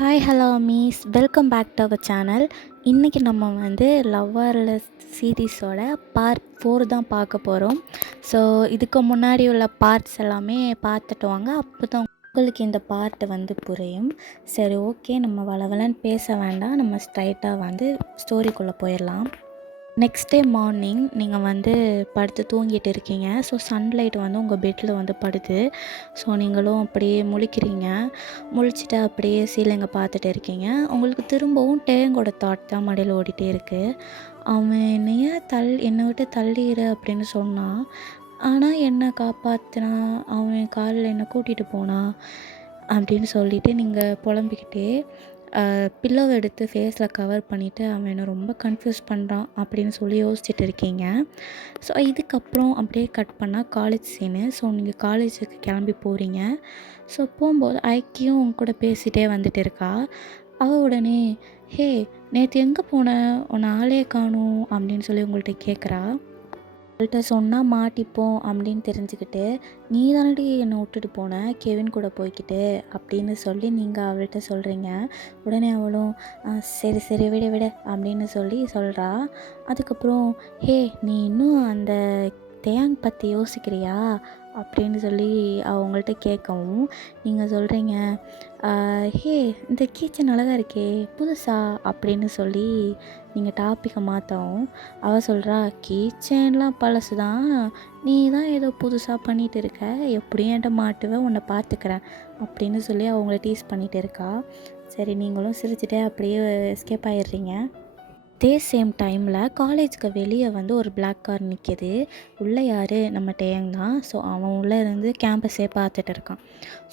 Hi hello மீஸ் welcome back to our channel. இன்றைக்கி நம்ம வந்து லவ்வர் சீரீஸோட பார்ட் 4 தான் பார்க்க போகிறோம். ஸோ இதுக்கு முன்னாடி உள்ள பார்ட்ஸ் எல்லாமே பார்த்துட்டு வாங்க, அப்போ தான் உங்களுக்கு இந்த பார்ட் வந்து புரியும். சரி, ஓகே, நம்ம வளவலன்னு பேச வேண்டாம், நம்ம ஸ்ட்ரைட்டாக வந்து ஸ்டோரிக்குள்ளே போயிடலாம். நெக்ஸ்ட் டே மார்னிங் நீங்கள் வந்து படுத்து தூங்கிட்டு இருக்கீங்க. ஸோ சன்லைட் வந்து உங்கள் பெட்டில் வந்து படுது. ஸோ நீங்களும் அப்படியே முழிக்கிறீங்க. முழிச்சிட்டு அப்படியே சீலிங்கை பார்த்துட்டு இருக்கீங்க. உங்களுக்கு திரும்பவும் டேங்கோட தாட் தான் மடியில் ஓடிட்டே இருக்குது. அவன் என்னை விட்டு தள்ளிடு அப்படின்னு சொன்னான், ஆனால் என்னை காப்பாற்றினான், அவன் காலில் என்னை கூட்டிகிட்டு போனான் அப்படின்னு சொல்லிவிட்டு நீங்கள் புலம்பிக்கிட்டே பில்லோவை எடுத்து ஃபேஸில் கவர் பண்ணிவிட்டு அவன் என்னை ரொம்ப கன்ஃப்யூஸ் பண்ணுறான் அப்படின்னு சொல்லி யோசிச்சுட்டு இருக்கீங்க. ஸோ இதுக்கப்புறம் அப்படியே கட் பண்ணால் காலேஜ் சீனு. ஸோ நீங்கள் காலேஜுக்கு கிளம்பி போகிறீங்க. ஸோ போகும்போது ஐக்கியும் உங்க கூட பேசிகிட்டே வந்துட்டு இருக்கா. அவள் உடனே, ஹே, நேற்று எங்கே போன, உன்னை ஆளே காணும் அப்படின்னு சொல்லி உங்கள்கிட்ட கேட்குறா. அவள்கிட்ட சொன்னால் மாட்டிப்போம் அப்படின்னு தெரிஞ்சுக்கிட்டு, நீ தானடி என்னை விட்டுட்டு போன கெவின் கூட போய்க்கிட்டு அப்படின்னு சொல்லி நீங்கள் அவள்கிட்ட சொல்கிறீங்க. உடனே அவளும் சரி சரி விட விட அப்படின்னு சொல்லி சொல்கிறா. அதுக்கப்புறம், ஹே, நீ இன்னும் அந்த தேங் பற்றி யோசிக்கிறியா அப்படின்னு சொல்லி அவங்கள்ட்ட கேட்கவும் நீங்கள் சொல்கிறீங்க, ஹே, இந்த கீச்சன் அழகாக இருக்கே புதுசா அப்படின்னு சொல்லி நீங்கள் டாப்பிக்கை மாற்றவும் அவள் சொல்கிறா, கீச்சன்லாம் பழசு தான், நீ தான் ஏதோ புதுசாக பண்ணிகிட்டு இருக்க, எப்படியும் என்கிட்ட மாட்டுவேன், உன்னை பார்த்துக்கிறேன் அப்படின்னு சொல்லி அவங்கள டீஸ் பண்ணிகிட்டு இருக்கா. சரி, நீங்களும் சிரிச்சுட்டே அப்படியே எஸ்கேப் ஆகிடுறீங்க. அதே சேம் டைமில் காலேஜுக்கு வெளியே வந்து ஒரு பிளாக் கார் நிற்கிது. உள்ளே யார், நம்ம டேங் தான். ஸோ அவன் உள்ளே இருந்து கேம்பஸே பார்த்துட்டு இருக்கான்.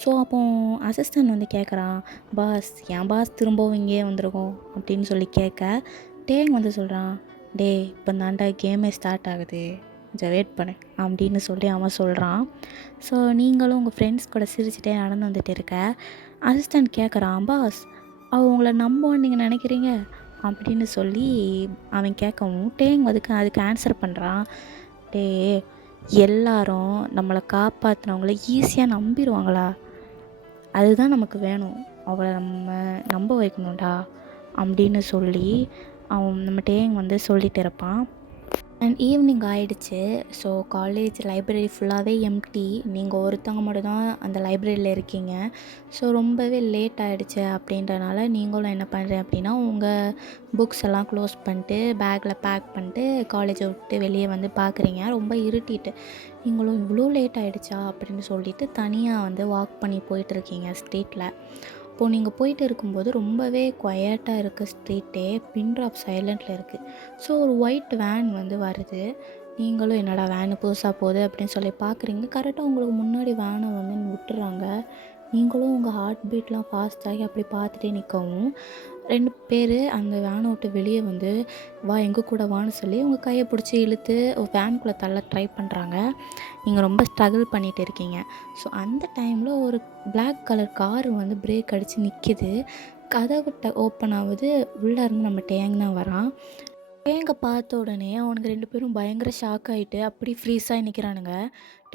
ஸோ அப்போ அசிஸ்டன்ட் வந்து கேட்குறான், பாஸ், என் பாஸ் திரும்பவும் இங்கேயே வந்துருக்கோம் அப்படின்னு சொல்லி கேட்க, டேங் வந்து சொல்கிறான், டே, இப்போ தாண்டா கேமே ஸ்டார்ட் ஆகுது, கொஞ்சம் வெயிட் பண்ணு அப்படின்னு சொல்லி அவன் சொல்கிறான். ஸோ நீங்களும் உங்கள் ஃப்ரெண்ட்ஸ் கூட சிரிச்சுட்டே நடந்து வந்துட்டு இருக்க. அசிஸ்டன்ட் கேட்குறான், பாஸ், அவள் உங்களை நம்புவான்னு நீங்கள் நினைக்கிறீங்க அப்படின்னு சொல்லி அவன் கேட்கவும் டேங் அதுக்கு ஆன்சர் பண்ணுறான், டே, எல்லாரும் நம்மளை காப்பாற்றினவங்கள ஈஸியாக நம்பிடுவாங்களா? அதுதான் நமக்கு வேணும், அவளை நம்ம நம்ப வைக்கணும்டா அப்படின்னு சொல்லி அவன் நம்ம டேங் வந்து சொல்லிட்டு இருப்பான். அண்ட் ஈவினிங் ஆகிடுச்சு. ஸோ காலேஜ் லைப்ரரி ஃபுல்லாகவே எம்டி. நீங்கள் ஒருத்தவங்க மட்டும் தான் அந்த லைப்ரரியில் இருக்கீங்க. ஸோ ரொம்பவே லேட் ஆகிடுச்சு அப்படின்றனால நீங்களும் என்ன பண்ணுறேன் அப்படின்னா, உங்கள் புக்ஸ் எல்லாம் க்ளோஸ் பண்ணிட்டு பேக்கில் பேக் பண்ணிட்டு காலேஜை விட்டு வெளியே வந்து பார்க்குறீங்க. ரொம்ப இருட்டிட்டு நீங்களும் இவ்வளோ லேட் ஆகிடுச்சா அப்படின்னு சொல்லிட்டு தனியாக வந்து வாக் பண்ணி போயிட்டுருக்கீங்க ஸ்ட்ரீட்டில். இப்போது நீங்கள் போயிட்டு இருக்கும்போது ரொம்பவே குவைட்டாக இருக்குது ஸ்ட்ரீட்டே, பின் ட்ராப் சைலண்ட்டில் இருக்குது. ஸோ ஒரு ஒயிட் வேன் வந்து வருது. நீங்களும் என்னடா வேனு புதுசாக போகுது அப்படின்னு சொல்லி பார்க்குறீங்க. கரெக்டாக உங்களுக்கு முன்னாடி வேனை வந்து விட்டுறாங்க. நீங்களும் உங்கள் ஹார்ட் பீட்லாம் ஃபாஸ்ட்டாகி அப்படி பார்த்துட்டே நிற்கவும் 2 பேர் அந்த வேனை விட்டு வெளியே வந்து, வா எங்கள் கூட வான்னு சொல்லி உங்கள் கையை பிடிச்சி இழுத்து வேனுக்குள்ளே தள்ள ட்ரை பண்ணுறாங்க. நீங்கள் ரொம்ப ஸ்ட்ரகிள் பண்ணிகிட்டு இருக்கீங்க. ஸோ அந்த டைமில் ஒரு பிளாக் கலர் கார் வந்து பிரேக் அடித்து நிற்கிது. கதவு ஓப்பன் ஆகுது. உள்ளே இருந்து நம்ம டேங் தான் வரான். டேங்கை பார்த்த உடனே அவனுக்கு 2 பேரும் பயங்கர ஷாக் ஆகிட்டு அப்படி ஃப்ரீஸாக நிற்கிறானுங்க.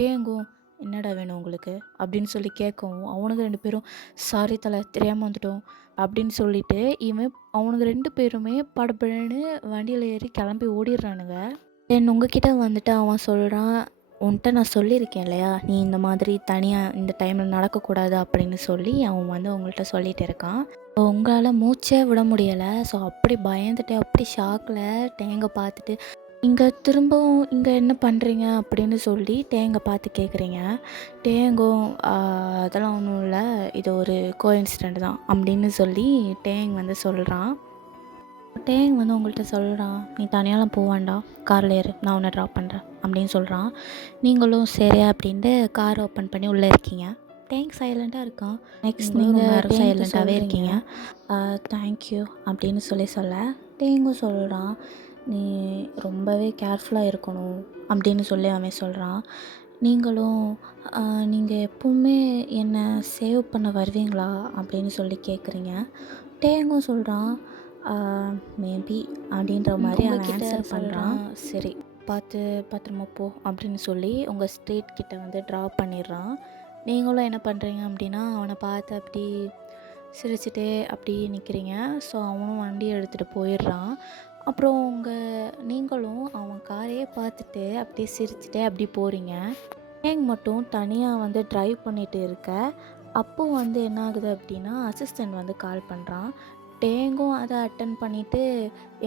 டேங்கும், என்னடா வேணும் உங்களுக்கு அப்படின்னு சொல்லி கேட்கவும் அவனுக்கு 2 பேரும், சாரி தலை, தெரியாமல் வந்துட்டோம் அப்படின்னு சொல்லிட்டு அவனுக்கு 2 பேருமே படபடன்னு வண்டியில் ஏறி கிளம்பி ஓடிடுறானுங்க. தென் உங்ககிட்ட வந்துட்டு அவன் சொல்கிறான், உன்கிட்ட நான் சொல்லியிருக்கேன் இல்லையா, நீ இந்த மாதிரி தனியாக இந்த டைமில் நடக்கக்கூடாது அப்படின்னு சொல்லி அவன் வந்து உங்கள்கிட்ட சொல்லிகிட்டு இருக்கான். உங்களால் மூச்சே விட முடியலை. ஸோ அப்படி பயந்துட்டு அப்படி ஷாக்கில் டேங்கை பார்த்துட்டு, இங்கே திரும்பவும் இங்கே என்ன பண்ணுறீங்க அப்படின்னு சொல்லி டேங்கை பார்த்து கேட்குறீங்க. டேங்கும், அதெல்லாம் ஒன்றும் இல்லை, இது ஒரு கோஇன்சிடெண்ட் தான் அப்படின்னு சொல்லி டேங் வந்து சொல்கிறான். டேங் வந்து உங்கள்கிட்ட சொல்கிறான், நீ தனியாலாம் போவான்டா, காரில் ஏறு, நான் உன்னை ட்ராப் பண்ணுறேன் அப்படின்னு சொல்கிறான். நீங்களும் சரி அப்படின்ட்டு கார் ஓப்பன் பண்ணி உள்ளே இருக்கீங்க. டேங்க் சைலண்ட்டாக இருக்கான். நெக்ஸ்ட் நீங்கள் சைலண்ட்டாகவே இருக்கீங்க. தேங்க்யூ அப்படின்னு சொல்ல டேங்கும் சொல்கிறான், நீ ரொம்பவே கேர்ஃபுல்லாக இருக்கணும் அப்படின்னு சொல்லி அவன் சொல்கிறான். நீங்களும், நீங்கள் எப்பவுமே என்னை சேவ் பண்ண வருவீங்களா அப்படின்னு சொல்லி கேட்குறீங்க. டேங்கும் சொல்கிறான், மேபி அப்படின்ற மாதிரி அவன் ஆன்சர் பண்ணுறான். சரி, பார்த்து பத்திரமா போ அப்படின்னு சொல்லி உங்கள் ஸ்ட்ரீட் கிட்ட வந்து ட்ராப் பண்ணிடுறான். நீங்களும் என்ன பண்ணுறீங்க அப்படின்னா, அவனை பார்த்து அப்படி சிரிச்சுட்டே அப்படியே நிற்கிறீங்க. ஸோ அவனும் வண்டியை எடுத்துகிட்டு போயிடுறான். அப்புறம் நீங்களும் அவன் காரையே பார்த்துட்டு அப்படியே சிரிச்சுட்டே அப்படி போகிறீங்க. டேங் மட்டும் தனியாக வந்து ட்ரைவ் பண்ணிட்டு இருக்க. அப்போ வந்து என்ன ஆகுது அப்படின்னா, அசிஸ்டண்ட் வந்து கால் பண்ணுறான். டேங்கும் அதை அட்டன் பண்ணிவிட்டு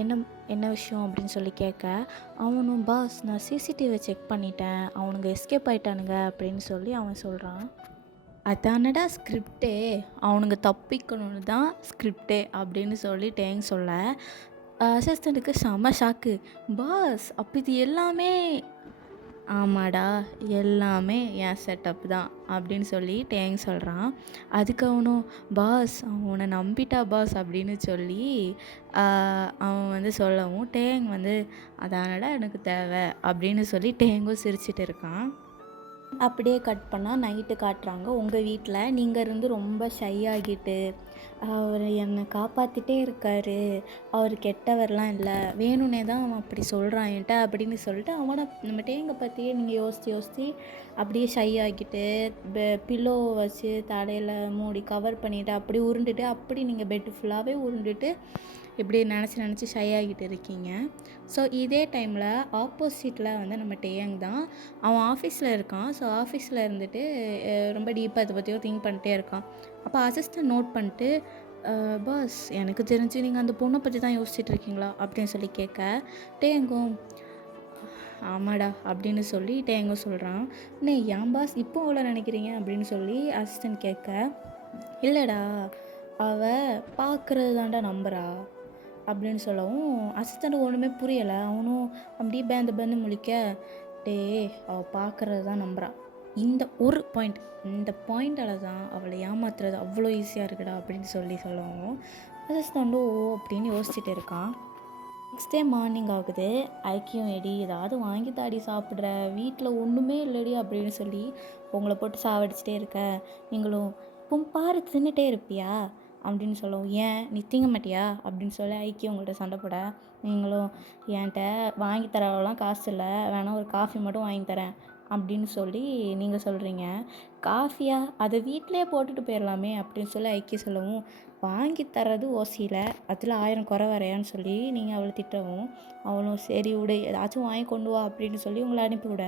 என்ன என்ன விஷயம் அப்படின்னு சொல்லி கேட்க, அவனும் பாஸ் நான் சிசிடிவியை செக் பண்ணிட்டேன், அவனுங்க எஸ்கேப் ஆயிட்டானுங்க அப்படின்னு சொல்லி அவன் சொல்கிறான். அதானடா ஸ்கிரிப்டே, அவனுங்க தப்பிக்கணும்னு தான் ஸ்கிரிப்டே அப்படின்னு சொல்லி டேங் சொல்ல, அசிஸ்டண்ட்டுக்கு செம ஷாக்கு. பாஸ் அப்போ இது எல்லாமே ஆமாடா எல்லாமே என் செட்டப் தான் அப்படின்னு சொல்லி டேங் சொல்கிறான். அதுக்கு அவனும் பாஸ் அவனை நம்பிட்டா பாஸ் அப்படின்னு சொல்லி அவன் வந்து சொல்லவும் டேங் வந்து அதானடா எனக்கு தேவை அப்படின்னு சொல்லி டேங்கும் சிரிச்சிட்டு இருக்கான். அப்படியே கட் பண்ணால் நைட்டு காட்டுறாங்க. உங்கள் வீட்டில் நீங்கள் இருந்து ரொம்ப ஷை ஆகிட்டு, அவர் என்னை காப்பாற்றிட்டே இருக்கார், அவர் கெட்டவர்லாம் இல்லை, வேணும்னே தான் அவன் அப்படி சொல்கிறான் என்கிட்ட அப்படின்னு சொல்லிட்டு அவனை நம்ம டேங்கை பற்றியே நீங்கள் யோசித்து அப்படியே ஷை ஆகிட்டு பில்லோ வச்சு தலையில் மூடி கவர் பண்ணிவிட்டு அப்படி உருண்டுட்டு அப்படி நீங்கள் பெட்டு ஃபுல்லாகவே உருண்டுட்டு இப்படி நினச்சி ஷை ஆகிட்டு இருக்கீங்க. ஸோ இதே டைமில் ஆப்போசிட்டில் வந்து நம்ம டேங் தான். அவன் ஆஃபீஸில் இருக்கான். ஸோ ஆஃபீஸில் இருந்துட்டு ரொம்ப டீப்பாக இதை பற்றியோ திங்க் பண்ணிட்டே இருக்கான். அப்போ அசிஸ்டன்ட் நோட் பண்ணிட்டு பாஸ் எனக்கு தெரிஞ்சு நீங்கள் அந்த பொண்ணை பற்றி தான் யோசிச்சுட்டு இருக்கீங்களா அப்படின்னு சொல்லி கேட்க, டேங்கும் ஆமாடா அப்படின்னு சொல்லி டேங்கும் சொல்கிறான். ஏன் பாஸ் இப்போ அவ்வளோ நினைக்கிறீங்க அப்படின்னு சொல்லி அசிஸ்டன்ட் கேட்க, இல்லைடா அவள் பார்க்குறது தான்டா நம்புறா அப்படின்னு சொல்லவும் அசிஸ்டண்ட் ஒன்றுமே புரியலை. அவனும் அப்படியே பேந்து முழிக்க, டே அவள் பார்க்குறது தான் நம்புறா, இந்த ஒரு பாயிண்ட், இந்த பாயிண்டால் தான் அவளை ஏமாத்துறது அவ்வளோ ஈஸியாக இருக்குடா அப்படின்னு சொல்லவும் அசிஸ்டண்ட்டும் ஓ அப்படின்னு யோசிச்சுட்டு இருக்கான். நெக்ஸ்ட் டே மார்னிங் ஆகுது. ஐக்கியம் எடி ஏதாவது வாங்கி தாடி சாப்பிட்ற, வீட்டில் ஒன்றுமே இல்லடி அப்படின்னு சொல்லி உங்களை போட்டு சாவடிச்சிட்டே இருக்க, நீங்களும் இப்போ பாரு தின்னுட்டே இருப்பியா அப்படின்னு சொல்லவும், ஏன் நீ திங்க மாட்டியா அப்படின்னு சொல்லி ஐக்கியம் உங்கள்கிட்ட சண்டை போட, நீங்களும் என்கிட்ட வாங்கி தரவெல்லாம் காசு இல்லை, வேணால் ஒரு காஃபி மட்டும் வாங்கி தரேன் அப்படின்னு சொல்லி நீங்கள் சொல்கிறீங்க. காஃபியா, அதை வீட்டிலே போட்டுட்டு போயிடலாமே அப்படின்னு சொல்லி ஐக்கியம் சொல்லவும், வாங்கி தர்றது ஓசியில் அதில் 1000 குறை வரையான்னு சொல்லி நீங்கள் அவளை திட்டவும், அவளும் சரி விடு ஏதாச்சும் வாங்கி கொண்டு வா அப்படின்னு சொல்லி உங்களை அனுப்பிவிட,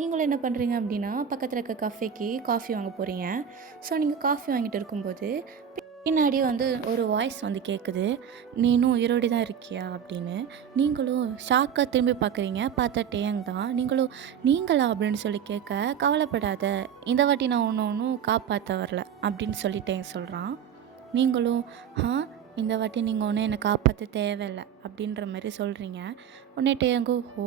நீங்களும் என்ன பண்ணுறீங்க அப்படின்னா பக்கத்தில் இருக்க கஃபேக்கு காஃபி வாங்க போகிறீங்க. ஸோ நீங்கள் காஃபி வாங்கிட்டு இருக்கும்போது பின்னாடி வந்து ஒரு வாய்ஸ் வந்து கேட்குது, நீ இன்னும் உயிரோடு தான் இருக்கியா அப்படின்னு. நீங்களும் ஷாக்காக திரும்பி பார்க்குறீங்க. பார்த்தா டேங் தான். நீங்களா அப்படின்னு சொல்லி கேட்க, கவலைப்படாத இந்த வாட்டி நான் ஒன்றும் காப்பாற்ற வரல அப்படின்னு சொல்லி டேங் சொல்கிறான். நீங்களும் இந்த வாட்டி நீங்கள் ஒன்றும் என்னை காப்பாற்ற தேவையில்லை அப்படின்ற மாதிரி சொல்கிறீங்க. உடனே டேங்கோ ஓ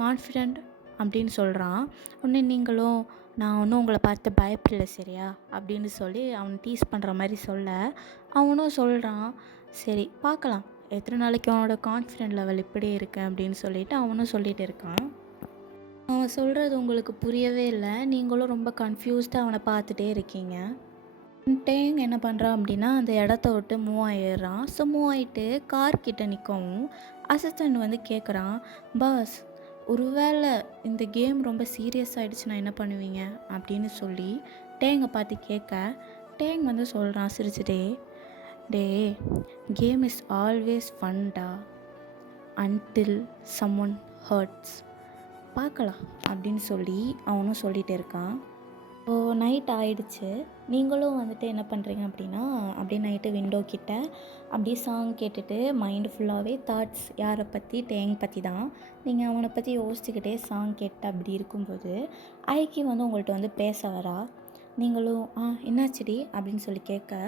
கான்ஃபிடென்ட் அப்படின்னு சொல்கிறான். உடனே நீங்களும் நான் ஒன்றும் உங்களை பார்த்து பயப்படல சரியா அப்படின்னு சொல்லி அவனை டீஸ் பண்ணுற மாதிரி சொல்ல, அவனும் சொல்கிறான் சரி பார்க்கலாம் எத்தனை நாளைக்கு அவனோட கான்ஃபிடென்ட் லெவல் இப்படி இருக்கு அப்படின்னு சொல்லிட்டு அவனும் சொல்லிகிட்டு இருக்கான். அவன் சொல்கிறது உங்களுக்கு புரியவே இல்லை. நீங்களும் ரொம்ப கன்ஃபியூஸ்டாக அவனை பார்த்துட்டே இருக்கீங்க. டேங் என்ன பண்ணுறான் அப்படின்னா அந்த இடத்த விட்டு மூவ் ஆகிடுறான். ஸோ மூவ் ஆகிட்டு கார்கிட்ட நிற்கவும் அசிஸ்டண்ட் வந்து கேட்குறான், பாஸ் ஒருவேளை இந்த கேம் ரொம்ப சீரியஸ் ஆகிடுச்சுன்னா என்ன பண்ணுவீங்க அப்படின்னு சொல்லி டேங்கை பார்த்து கேட்க, டேங் வந்து சொல்கிறான் சிரிச்சுட்டே, the game is always fun until someone hurts, பார்க்கலாம் அப்படின்னு சொல்லி அவனும் சொல்லிகிட்டு இருக்கான். ஸோ நைட் ஆகிடுச்சு. நீங்களும் வந்துட்டு என்ன பண்ணுறீங்க அப்படின்னா அப்படியே நைட்டு விண்டோ கிட்ட அப்படியே சாங் கேட்டுட்டு மைண்டு ஃபுல்லாகவே தாட்ஸ் யாரை பற்றி டேங் பற்றி தான். நீங்கள் அவனை பற்றி யோசிச்சுக்கிட்டே சாங் கேட்டு அப்படி இருக்கும்போது ஐக்கி வந்து உங்கள்கிட்ட வந்து பேச வரா. நீங்களும் என்னாச்சுடி அப்படின்னு சொல்லி கேட்க,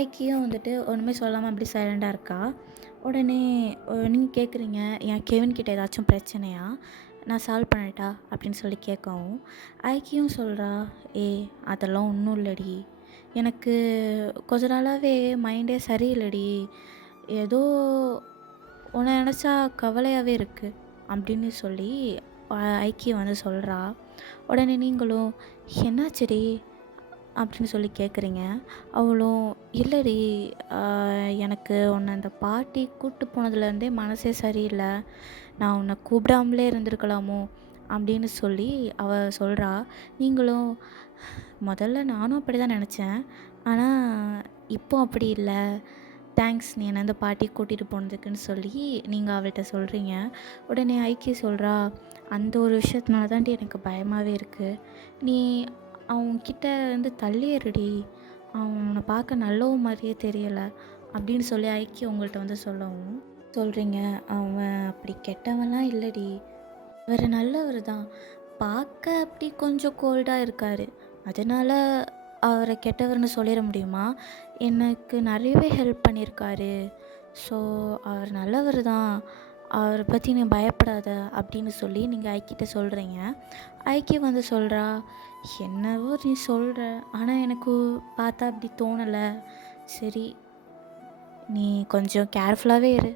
ஐக்கியும் வந்துட்டு ஒன்றுமே சொல்லாமல் அப்படி சைலண்டாக இருக்கா. உடனே நீங்கள் கேட்குறீங்க, என் கெவின் கிட்ட ஏதாச்சும் பிரச்சனையா, நான் சால்வ் பண்ணட்டா அப்படின்னு சொல்லி கேட்கவும் ஐக்கியும் சொல்கிறா, அதெல்லாம் ஒன்றும் இல்லடி, எனக்கு கொஞ்ச நாளாகவே மைண்டே சரியில்லடி, ஏதோ உன்னை நினச்சா கவலையாகவே இருக்குது அப்படின்னு சொல்லி ஐக்கியம் வந்து சொல்கிறா. உடனே நீங்களும் என்னாச்சடி அப்படின்னு சொல்லி கேட்குறீங்க. அவளும் இல்லடி எனக்கு உன்னை அந்த பாட்டி கூப்பிட்டு போனதுலேருந்தே மனசே சரியில்லை, நான் உன்னை கூப்பிடாமலே இருந்திருக்கலாமோ அப்படின்னு சொல்லி அவள் சொல்கிறா. நீங்களும் முதல்ல நானும் அப்படி தான் நினச்சேன், ஆனால் இப்போ அப்படி இல்லை, தேங்க்ஸ் நீ என்னை அந்த பாட்டிக்கு கூட்டிகிட்டு போனதுக்குன்னு சொல்லி நீங்கள் அவள்கிட்ட சொல்கிறீங்க. உடனே ஐக்கி சொல்கிறா, அந்த ஒரு விஷயத்தினால தாண்டி எனக்கு பயமாகவே இருக்குது. நீ அவன்கிட்ட வந்து தள்ளியேறுடி, அவன் உன்னை பார்க்க நல்லவன் மாதிரியே தெரியலை அப்படின்னு சொல்லி ஐக்கி உங்கள்கிட்ட வந்து சொல்லவும் சொல்கிறீங்க, அவன் அப்படி கெட்டவன்லாம் இல்லடி, அவர் நல்லவர் தான். பார்க்க அப்படி கொஞ்சம் கோல்டாக இருக்கார், அதனால் அவரை கெட்டவர்னு சொல்லிட முடியுமா? எனக்கு நிறையவே ஹெல்ப் பண்ணியிருக்காரு. ஸோ அவர் நல்லவர் தான், அவரை பற்றி நீ பயப்படாத அப்படின்னு சொல்லி நீங்கள் ஐக்கிட்ட சொல்கிறீங்க. ஐக்கி வந்து சொல்கிறா, என்னவோ நீ சொல்கிற, ஆனால் எனக்கு பார்த்தா அப்படி தோணலை. சரி நீ கொஞ்சம் கேர்ஃபுல்லாகவே இரு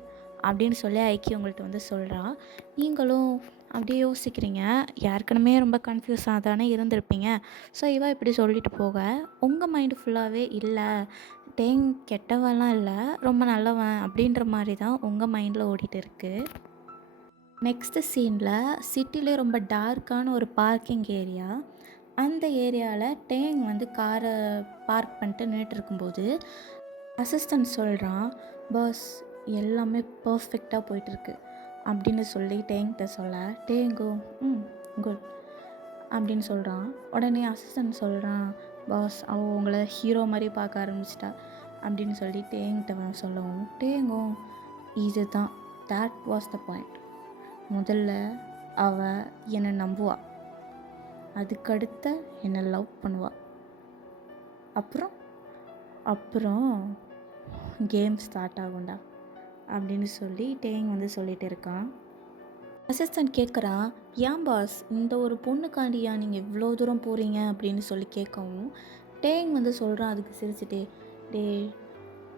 அப்படின்னு சொல்லி ஐக்கி உங்கள்கிட்ட வந்து சொல்கிறா. நீங்களும் அப்படியே யோசிக்கிறீங்க, ஏற்கனவே ரொம்ப கன்ஃபியூஸாக தானே இருந்திருப்பீங்க. ஸோ இவள் இப்படி சொல்லிட்டு போக உங்கள் மைண்டு ஃபுல்லாகவே இல்லை, டேங் கெட்டவன்லாம் இல்லை, ரொம்ப நல்லவன் அப்படின்ற மாதிரி தான் உங்கள் மைண்டில் ஓடிட்டு இருக்குது. நெக்ஸ்ட்டு சீனில் சிட்டிலே ரொம்ப டார்க்கான ஒரு பார்க்கிங் ஏரியா. அந்த ஏரியாவில் டேங் வந்து காரை பார்க் பண்ணிட்டு நின்றுட்டு இருக்கும்போது அசிஸ்டன்ட் சொல்கிறான், பாஸ் எல்லாமே பர்ஃபெக்டாக போயிட்டுருக்கு அப்படின்னு சொல்லி டேங்கிட்ட சொல்ல, டேங்கோ குட் அப்படின்னு சொல்கிறான். உடனே அசிஸ்டன்ட் சொல்கிறான், பாஸ் அவள் உங்களை ஹீரோ மாதிரி பார்க்க ஆரம்பிச்சிட்டா அப்படின்னு சொல்லி டேங்கிட்ட சொல்லவும், டேங்கோ இது தான், தேட் வாஸ் த பாயிண்ட். முதல்ல அவள் என்னை நம்புவா, அதுக்கடுத்த என்னை லவ் பண்ணுவாள், அப்புறம் கேம் ஸ்டார்ட் ஆகும்டா அப்படின்னு சொல்லி டேங் வந்து சொல்லிகிட்டு இருக்கான். அசிஸ்டன்ட் கேட்குறான், ஏன் பாஸ் இந்த ஒரு பொண்ணுக்காண்டியா நீங்கள் இவ்வளோ தூரம் போகிறீங்க அப்படின்னு சொல்லி கேட்கவும் டேங் வந்து சொல்கிறான் அதுக்கு சிரிச்சுட்டே, டே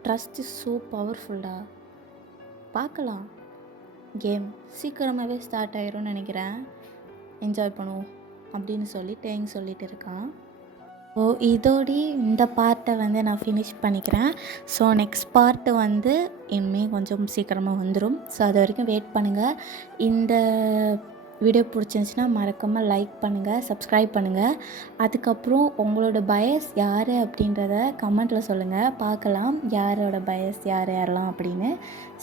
ட்ரஸ்ட் இஸ் ஸோ பவர்ஃபுல்டா, பார்க்கலாம், கேம் சீக்கிரமாகவே ஸ்டார்ட் ஆயிரும்னு நினைக்கிறேன், என்ஜாய் பண்ணுவோம் அப்படின்னு சொல்லி டேங் சொல்லிகிட்டு இருக்கான். ஸோ இதோடி இந்த பார்ட்டை வந்து நான் ஃபினிஷ் பண்ணிக்கிறேன். ஸோ நெக்ஸ்ட் பார்ட்டு வந்து இனிமேல் கொஞ்சம் சீக்கிரமாக வந்துடும். ஸோ அது வரைக்கும் வெயிட் பண்ணுங்கள். இந்த வீடியோ பிடிச்சிருந்துச்சின்னா மறக்காமல் லைக் பண்ணுங்கள், சப்ஸ்கிரைப் பண்ணுங்கள். அதுக்கப்புறம் உங்களோட பயஸ் யார் அப்படின்றத கமெண்ட்டில் சொல்லுங்கள், பார்க்கலாம் யாரோட பயஸ் யாரெல்லாம் அப்படின்னு.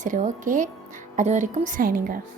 சரி, ஓகே, அது வரைக்கும் சைனிங் ஆஃப்.